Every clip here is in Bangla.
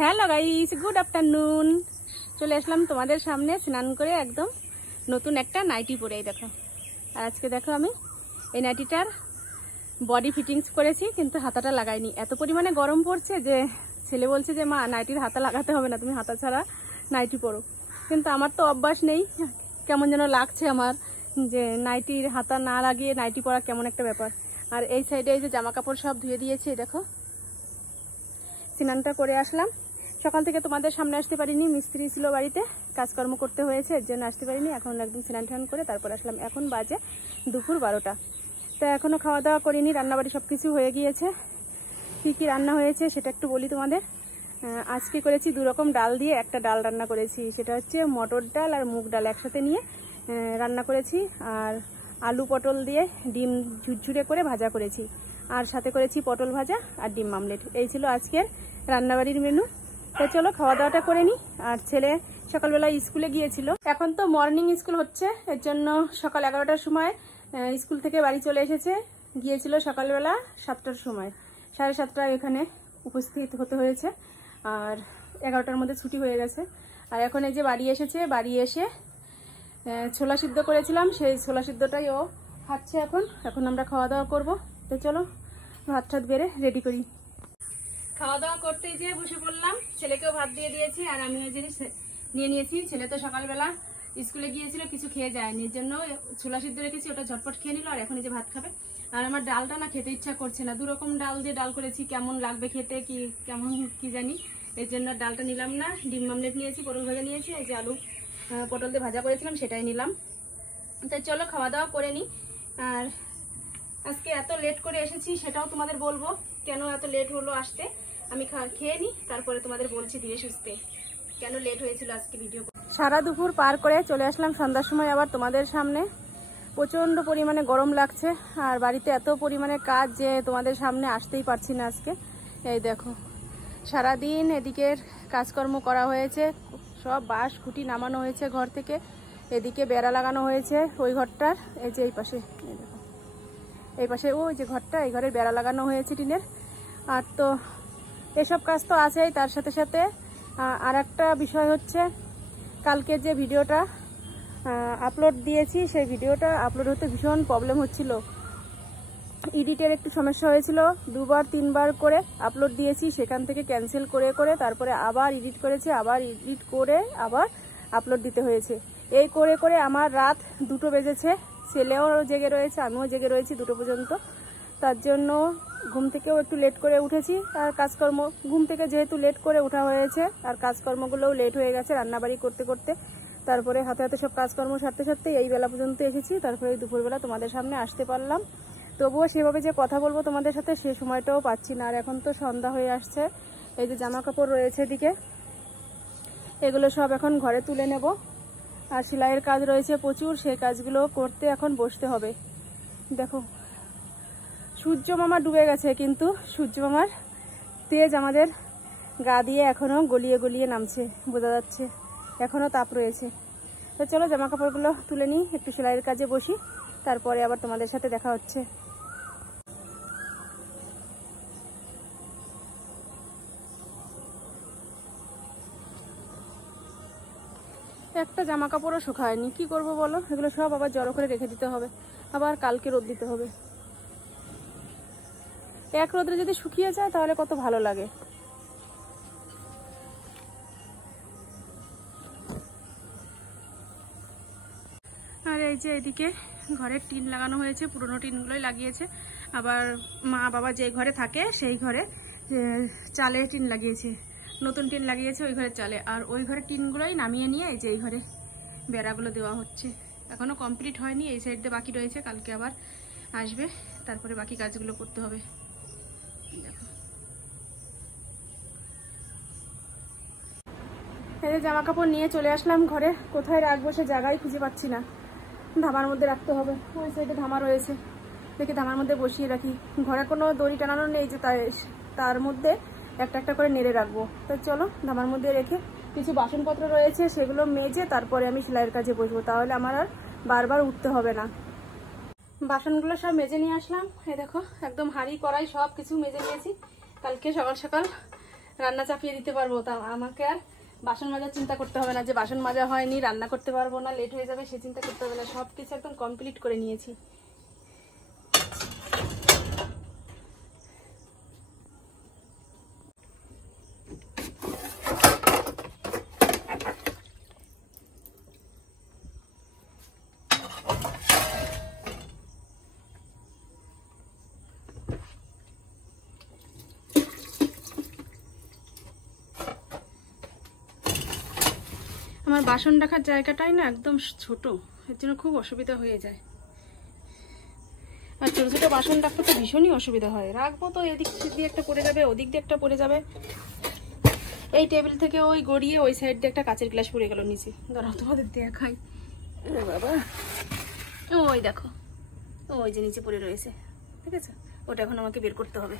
Hello guys, good afternoon. চলে আসলাম তোমাদের সামনে স্নান করে একদম নতুন একটা নাইটি পরে। দেখো, আর আজকে দেখো আমি এই নাইটিটার বডি ফিটিংস করেছি, কিন্তু হাতাটা লাগাইনি। এত পরিমাণে গরম পড়ছে যে ছেলে বলছে যে মা নাইটির হাতা লাগাতে হবে না, তুমি হাতা ছাড়া নাইটি পরো। কিন্তু আমার তো অভ্যাস নেই, কেমন যেন লাগছে আমার যে নাইটির হাতা না লাগিয়ে নাইটি পরা কেমন একটা ব্যাপার। আর এই সাইডে এই যে জামা কাপড় সব ধুয়ে দিয়েছি। দেখো, স্নানটা করে আসলাম। সকাল থেকে তোমাদের সামনে আসতে পারিনি, মিস্ত্রি ছিল বাড়িতে, কাজকর্ম করতে হয়েছে, এর জন্য আসতে পারিনি। এখন একদম স্নান টান করে তারপর আসলাম। এখন বাজে দুপুর 12টা। তো এখনও খাওয়া দাওয়া করিনি, রান্নাবাড়ি সব কিছু হয়ে গিয়েছে। কী কী রান্না হয়েছে সেটা একটু বলি তোমাদের। আজকে করেছি 2 রকম ডাল দিয়ে একটা ডাল রান্না করেছি, সেটা হচ্ছে মটর ডাল আর মুগ ডাল একসাথে নিয়ে রান্না করেছি। আর আলু পটল দিয়ে ডিম ঝুরঝুরে করে ভাজা করেছি, আর সাথে করেছি পটল ভাজা আর ডিম আমলেট। এই ছিল আজকের রান্নাবাড়ির মেনু। তো চলো খাওয়া দাওয়াটা করে নিই। আর ছেলে সকালবেলা স্কুলে গিয়েছিল, এখন তো মর্নিং স্কুল হচ্ছে, এর জন্য সকাল 11টার সময় স্কুল থেকে বাড়ি চলে এসেছে। গিয়েছিল সকালবেলা 7টার সময়, 7:30টায় এখানে উপস্থিত হতে হয়েছে, আর 11টার মধ্যে ছুটি হয়ে গেছে। আর এখন এই যে বাড়ি এসেছে, বাড়ি এসে ছোলা সিদ্ধ করেছিলাম, সেই ছোলা সিদ্ধটাই ও খাচ্ছে। এখন আমরা খাওয়া দাওয়া করবো। তো চলো ভাত টাত বেড়ে রেডি করি। খাওয়া দাওয়া করতে যে বসে পড়লাম, ছেলেকেও ভাত দিয়ে দিয়েছি, আর আমি ওই জিনিস নিয়ে নিয়েছি। ছেলে তো সকালবেলা স্কুলে গিয়েছিল, কিছু খেয়ে যায়নি, এর জন্য ছোলা সিদ্ধ রেখেছি, ওটা ঝটপট খেয়ে নিল। আর এখন এই যে ভাত খাবে। আর আমার ডালটা না খেতে ইচ্ছা করছে না, 2 রকম ডাল দিয়ে ডাল করেছি, কেমন লাগবে খেতে কেমন কি জানি, এর জন্য ডালটা নিলাম না। ডিম আমলেট নিয়েছি, পটল ভাজা নিয়েছি, এই যে আলু পটল দিয়ে ভাজা করেছিলাম সেটাই নিলাম। তাই চলো খাওয়া দাওয়া করে নিই। আর আজকে এত লেট করে এসেছি সেটাও তোমাদের বলবো, কেন এত লেট হলো আসতে। আমি খেয়ে নিই, তারপরে তোমাদের বলছি ধীরে সুস্থে কেন লেট হয়েছিল আজকে ভিডিও। সারা দুপুর পার করে চলে আসলাম সন্ধ্যার সময় আবার তোমাদের সামনে। প্রচণ্ড পরিমাণে গরম লাগছে, আর বাড়িতে এত পরিমাণে কাজ যে তোমাদের সামনে আসতেই পারছি না আজকে। এই দেখো, সারাদিন এদিকের কাজকর্ম করা হয়েছে, সব বাঁশ খুঁটি নামানো হয়েছে ঘর থেকে, এদিকে বেড়া লাগানো হয়েছে ওই ঘরটার, এই যে এই পাশে, এই দেখো এই পাশে ওই যে ঘরটা, এই ঘরের বেড়া লাগানো হয়েছে টিনের। আর তো এসব কাজ তো আছেই, তার সাথে সাথে আর একটা বিষয় হচ্ছে, কালকে যে ভিডিওটা আপলোড দিয়েছি সেই ভিডিওটা আপলোড হতে ভীষণ প্রবলেম হচ্ছিল, এডিটের একটু সমস্যা হয়েছিল। 2-3 বার করে আপলোড দিয়েছি, সেখান থেকে ক্যান্সেল করে করে তারপরে আবার এডিট করেছি, আবার এডিট করে আবার আপলোড দিতে হয়েছে। এই করে করে আমার রাত 2টো বেজেছে। ছেলেও জেগে রয়েছে, আমিও জেগে রয়েছি 2টো পর্যন্ত। তার জন্য ঘুম থেকেও একটু লেট করে উঠেছি, আর কাজকর্ম ঘুম থেকে যেহেতু লেট করে ওঠা হয়েছে, আর কাজকর্মগুলোও লেট হয়ে গেছে রান্নাবাড়ি করতে করতে। তারপরে হাতে হাতে সব কাজকর্ম সারতে সারতে এই বেলা পর্যন্ত এসেছি, তারপরে দুপুরবেলা তোমাদের সামনে আসতে পারলাম। তবুও সেভাবে যে কথা বলবো তোমাদের সাথে সে সময়টাও পাচ্ছি না। আর এখন তো সন্ধ্যা হয়ে আসছে, এই যে জামা কাপড় রয়েছে এদিকে, এগুলো সব এখন ঘরে তুলে নেব। আর সেলাইয়ের কাজ রয়েছে প্রচুর, সেই কাজগুলো করতে এখন বসতে হবে। দেখো, সূর্য মামা ডুবে গেছে, কিন্তু সূর্য মামার তেজ আমাদের গা দিয়ে এখনো গলিয়ে গলিয়ে নামছে, বোঝা যাচ্ছে এখনো তাপ রয়েছে। তো চলো জামা কাপড়গুলো তুলে নিই, একটু সেলাইয়ের কাজে বসি, তারপরে আবার তোমাদের সাথে দেখা হচ্ছে। একটা জামা কাপড়ও শুকায়নি, কি করব বলো, এগুলো সব আবার জড়ো করে রেখে দিতে হবে, আবার কালকে রোদ দিতে হবে। এক রোদে যদি শুকিয়ে যায় তাহলে কত ভালো লাগে। আর এই যে এদিকে ঘরের টিন লাগানো হয়েছে, পুরোনো টিনগুলোই লাগিয়েছে। আবার মা বাবা যে ঘরে থাকে সেই ঘরে চালে টিন লাগিয়েছে, নতুন টিন লাগিয়েছে ওই ঘরের চালে। আর ওই ঘরের টিনগুলোই নামিয়ে নিয়ে এই যে এই ঘরে বেড়াগুলো দেওয়া হচ্ছে, এখনো কমপ্লিট হয়নি, এই সাইড দিয়ে বাকি রয়েছে, কালকে আবার আসবে, তারপরে বাকি কাজগুলো করতে হবে। এই যে জামা কাপড় নিয়ে চলে আসলাম ঘরে, কোথায় রাখবো সে জায়গায় খুঁজে পাচ্ছি না। ধামার মধ্যে রাখতে হবে, ওই সাইডে ধামা রয়েছে, দেখি ধামার মধ্যে বসিয়ে রাখি। ঘরে কোনো দড়ি টানানো নেই যে তার মধ্যে একটা একটা করে নেড়ে রাখবো। তো চলো ধামার মধ্যে রেখে, কিছু বাসনপত্র রয়েছে সেগুলো মেজে তারপরে আমি সেলাইয়ের কাজে বসবো, তাহলে আমার আর বারবার উঠতে হবে না। বাসনগুলো সব মেজে নিয়ে আসলাম, এই দেখো একদম হাঁড়ি কড়াই সব কিছু মেজে নিয়েছি। কালকে সকাল সকাল রান্না চাপিয়ে দিতে পারবো, তা আমাকে আর বাসন মাজার চিন্তা করতে হবে না যে বাসন মাজা হয়নি, রান্না করতে পারবো না, লেট হয়ে যাবে, সে চিন্তা করতে হবে না। সব কিছু একদম কমপ্লিট করে নিয়েছি। আমার বাসন রাখার জায়গাটাই না একদম ছোট, এর জন্য খুব অসুবিধা হয়ে যায়। আর ছোটো ছোটো বাসন রাখতে তো ভীষণই অসুবিধা হয়। রাখবো তো এদিক দিয়ে একটা পড়ে যাবে, ওদিক দিয়ে একটা পড়ে যাবে। এই টেবিল থেকে ওই গড়িয়ে ওই সাইড দিয়ে একটা কাঁচের গ্লাস পড়ে গেল নিচে। দাঁড়াও তোমাদের দেখাই। বাবা, ওই দেখো, ওই যে নিচে পড়ে রয়েছে, ঠিক আছে? ওটা এখন আমাকে বের করতে হবে।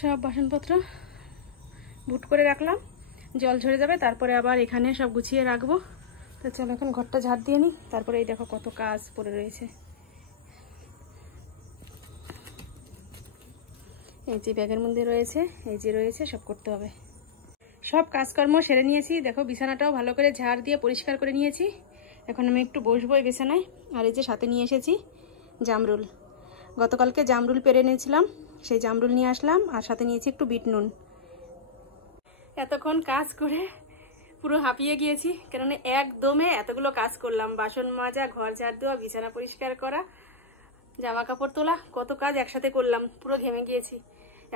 সব বাসনপত্র বুট করে রাখলাম, জল ঝরে যাবে, তারপরে আবার এখানে সব গুছিয়ে রাখবো। তো চলো এখন ঘরটা ঝাড় দিয়ে নিই, তারপরে এই দেখো কত কাজ পড়ে রয়েছে। এই যে ব্যাগের মধ্যে রয়েছে, এই যে রয়েছে, সব করতে হবে। সব কাজকর্ম সেরে নিয়েছি, দেখো বিছানাটাও ভালো করে ঝাড় দিয়ে পরিষ্কার করে নিয়েছি। এখন আমি একটু বসবো এই বিছানায়। আর এই যে সাথে নিয়ে এসেছি জামরুল, গতকালকে জামরুল পেরে এনেছিলাম, সেই জামরুল নিয়ে আসলাম। আর সাথে নিয়েছি একটু বিট নুন। এতক্ষণ কাজ করে পুরো হাঁপিয়ে গিয়েছি, কেননা একদমে এতগুলো কাজ করলাম। বাসন মাজা, ঘর ঝাড় দেওয়া, বিছানা পরিষ্কার করা, জামা কাপড় তোলা, কত কাজ একসাথে করলাম, পুরো ঘেমে গিয়েছি।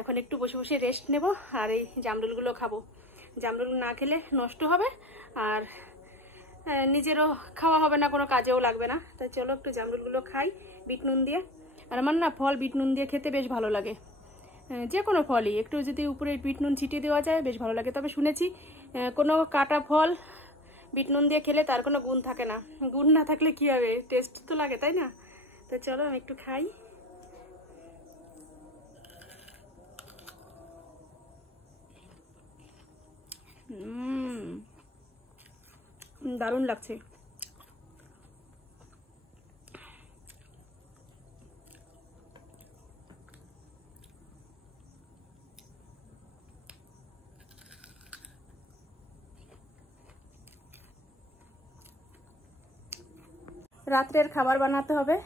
এখন একটু বসে বসে রেস্ট নেব আর এই জামরুলগুলো খাবো। জামরুল না খেলে নষ্ট হবে আর নিজেরও খাওয়া হবে না, কোনো কাজেও লাগবে না। তাই চলো একটু জামরুলগুলো খাই বিট নুন দিয়ে। আর আমার না ফল বিট নুন দিয়ে খেতে বেশ ভালো লাগে, যে কোনো ফলই একটু যদি উপরে বিট নুন ছিটিয়ে দেওয়া যায় বেশ ভালো লাগে। তবে শুনেছি কোনো কাটা ফল বিট নুন দিয়ে খেলে তার কোনো গুণ থাকে না। গুণ না থাকলে কি হবে, টেস্ট তো লাগে, তাই না? তো চলো আমি একটু খাই। দারুণ লাগছে। রাত্রের খাবার বানাতে হবে,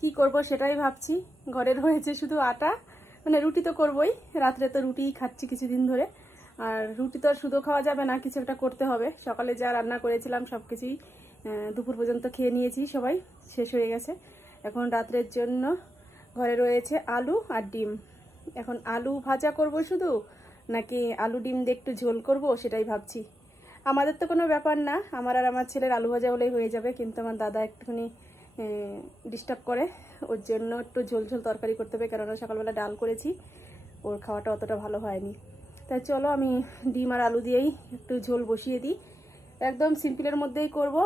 কি করব সেটাই ভাবছি। ঘরে রয়েছে শুধু আটা, মানে রুটি তো করবই, রাত্রে তো রুটিই খাচ্ছি কিছুদিন ধরে। আর রুটি তো আর শুধু খাওয়া যাবে না, কিছু একটা করতে হবে। সকালে যা রান্না করেছিলাম সব কিছুই দুপুর পর্যন্ত খেয়ে নিয়েছি, সবাই শেষ হয়ে গেছে। এখন রাত্রের জন্য ঘরে রয়েছে আলু আর ডিম। এখন আলু ভাজা করব শুধু, নাকি আলু ডিম দিয়ে একটু ঝোল করব সেটাই ভাবছি। আমাদের তো কোনো ব্যাপার না, আমার আর আমার ছেলের আলু ভাজা হলেই হয়ে যাবে, কিন্তু আমার দাদা একটুখানি ডিস্টার্ব করে, ওর জন্য একটু ঝোল ঝোল তরকারি করতে হবে, কেননা সকালবেলা ডাল করেছি, ওর খাওয়াটা অতটা ভালো হয়নি। তাই চলো আমি ডিম আর আলু দিয়েই একটু ঝোল বসিয়ে দিই। একদম সিম্পলের মধ্যেই করব,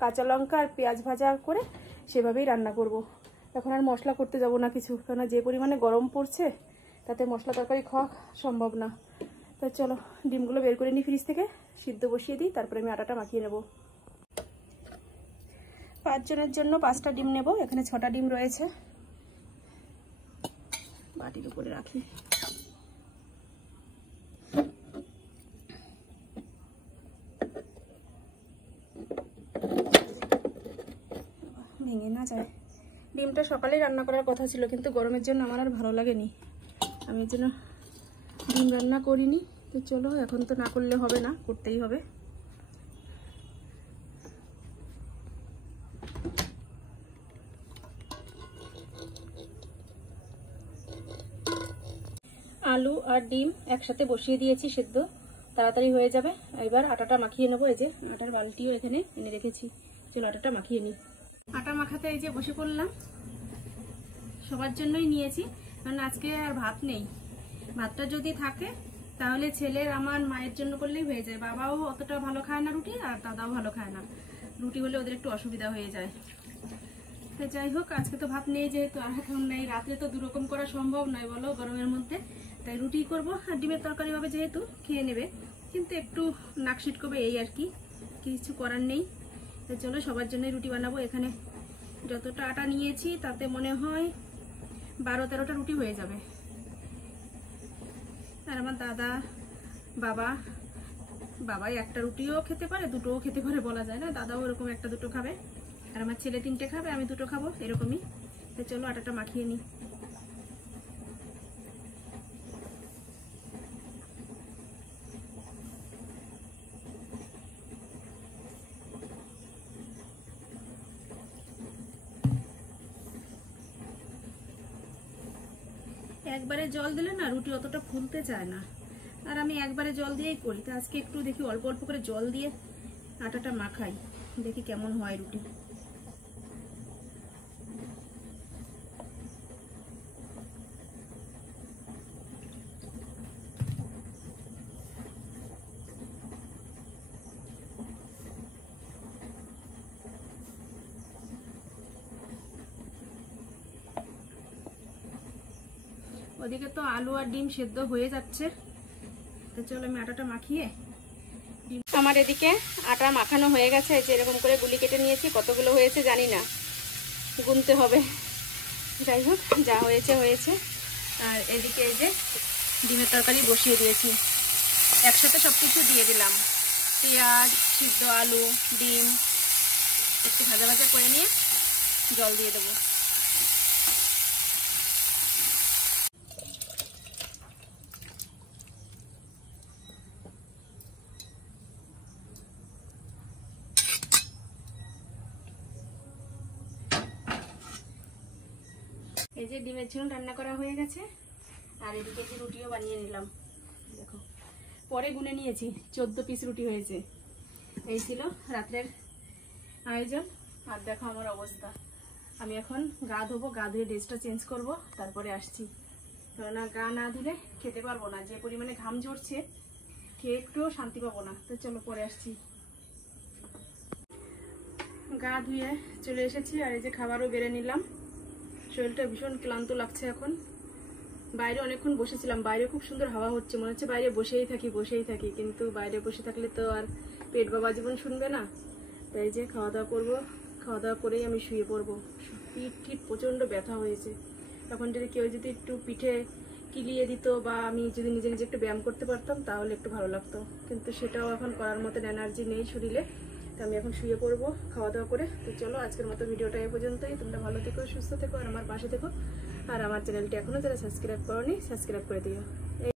কাঁচা লঙ্কা আর পেঁয়াজ ভাজা করে সেভাবেই রান্না করব। এখন আর মশলা করতে যাব না কিছু, কেননা যে পরিমাণে গরম পড়ছে তাতে মশলা তরকারি খাওয়া সম্ভব না। তাই চলো ডিমগুলো বের করে নিই ফ্রিজ থেকে, সিদ্ধ বসিয়ে দিই, তারপরে আমি আটাটা মাখিয়ে নেব। 5 জনের জন্য 5টা ডিম নেব, এখানে 6টা ডিম রয়েছে। বাটির উপরে রাখি। ভেঙে না যায়। ডিমটা সকালেই রান্না করার কথা ছিল, কিন্তু গরমের জন্য আমার আর ভালো লাগেনি, আমি এর জন্য ডিম রান্না করিনি। তো চলো এখন তো না করলে হবে না, করতেই হবে। আলু আর ডিম একসাথে বসিয়ে দিয়েছি সেদ্ধ, তাড়াতাড়ি হয়ে যাবে। এবার আটাটা মাখিয়ে নেবো, এই যে আটার বালতিও এখানে এনে রেখেছি। চলো আটাটা মাখিয়ে নিই। আটা মাখাতে এই যে বসে পড়লাম, সবার জন্যই নিয়েছি, কারণ আজকে আর ভাত নেই। ভাতটা যদি থাকে তাহলে ছেলের আমার মায়ের জন্য করলেই হয়ে যায়। বাবাও অতটা ভালো খায় না রুটি, আর দাদাও ভালো খায় না রুটি, হলে ওদের একটু অসুবিধা হয়ে যায়। তো যাই হোক, আজকে তো ভাত নেই যেহেতু, আর এখন নেই, রাতে তো দুরকম করা সম্ভব নয় বলো গরমের মধ্যে, তাই রুটি করব। আর ডিমের তরকারি হবে যেহেতু খেয়ে নেবে, কিন্তু একটু নাক ছিটকবে এই আর কি, কিছু করার নেই। তো চলো সবার জন্যই রুটি বানাবো। এখানে যতটা আটা নিয়েছি তাতে মনে হয় 12-13টা রুটি হয়ে যাবে। আর আমার দাদা, বাবাই একটা রুটিও খেতে পারে, দুটোও খেতে পারে বলা যায় না, দাদাও এরকম একটা দুটো খাবে, আর আমার ছেলে 3টে খাবে, আমি 2টো খাবো, এরকমই। তো চলো আটাটা মাখিয়ে নিই। একবারে জল দিলে না রুটি অতটা ফুলতে চায় না, আর আমি একবারে জল দিয়েই করি। তো আজকে একটু দেখি অল্প অল্প করে জল দিয়ে আটাটা মাখাই, দেখি কেমন হয় রুটি। ওদিকে তো আলু আর ডিম সেদ্ধ হয়ে যাচ্ছে। তো চলো আমি আটাটা মাখিয়ে, আমার এদিকে আটা মাখানো হয়ে গেছে। যে এরকম করে গুলি কেটে নিয়েছি, কতগুলো হয়েছে জানি না, গুনতে হবে। যাই হোক, যা হয়েছে হয়েছে। আর এদিকে এই যে ডিমের তরকারি বসিয়ে দিয়েছি, একসাথে সব কিছু দিয়ে দিলাম, পেঁয়াজ, সিদ্ধ আলু, ডিম একটু ভাজা ভাজা করে নিয়ে জল দিয়ে দেবো। এই যে ডিমের ঝোল রান্না করা হয়ে গেছে, আর এদিকে যে রুটিও বানিয়ে নিলাম। দেখো, পরে গুনে নিয়েছি, 14 পিস রুটি হয়েছে। এই ছিল রাত্রের আয়োজন। আর দেখো আমার অবস্থা, আমি এখন গা ধোবো, গা ধুয়ে ড্রেসটা চেঞ্জ করব, তারপরে আসছি। কেননা গা না ধুলে খেতে পারবো না, যে পরিমাণে ঘাম ঝরছে, খেয়ে একটুও শান্তি পাবো না। তো চলো পরে আসছি। গা ধুয়ে চলে এসেছি, আর এই যে খাবারও বেড়ে নিলাম। শরীরটা ভীষণ ক্লান্ত লাগছে এখন। বাইরে অনেকক্ষণ বসেছিলাম, বাইরে খুব সুন্দর হাওয়া হচ্ছে, মনে হচ্ছে বাইরে বসেই থাকি, কিন্তু বাইরে বসে থাকলে তো আর পেট বাবা জীবন শুনবে না। তাই যে খাওয়া দাওয়া করবো, খাওয়া দাওয়া করেই আমি শুয়ে পড়বো। পিঠ প্রচণ্ড ব্যথা হয়েছে। তখন যদি কেউ যদি একটু পিঠে কিলিয়ে দিত, বা আমি যদি নিজে নিজে একটু ব্যায়াম করতে পারতাম, তাহলে একটু ভালো লাগতো, কিন্তু সেটাও এখন করার মতন এনার্জি নেই শরীরে। তো আমি এখন শুয়ে পড়বো খাওয়া দাওয়া করে। তো চলো আজকের মতো ভিডিওটা এ পর্যন্তই। তোমরা ভালো থেকো, সুস্থ থেকো, আর আমার পাশে থেকো। আর আমার চ্যানেলটি এখনো যারা সাবস্ক্রাইব করোনি, সাবস্ক্রাইব করে দিও।